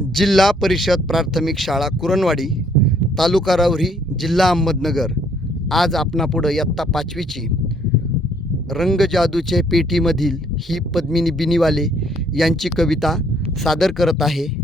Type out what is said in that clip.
जिल्हा परिषद प्राथमिक शाळा कुरणवाडी तालुका राहुरी जिल्हा अहमदनगर. आज आपणापुढं इयत्ता पाचवीची रंगजादूचे पेटीमधील ही पद्मिनी बिनीवाले यांची कविता सादर करत आहे.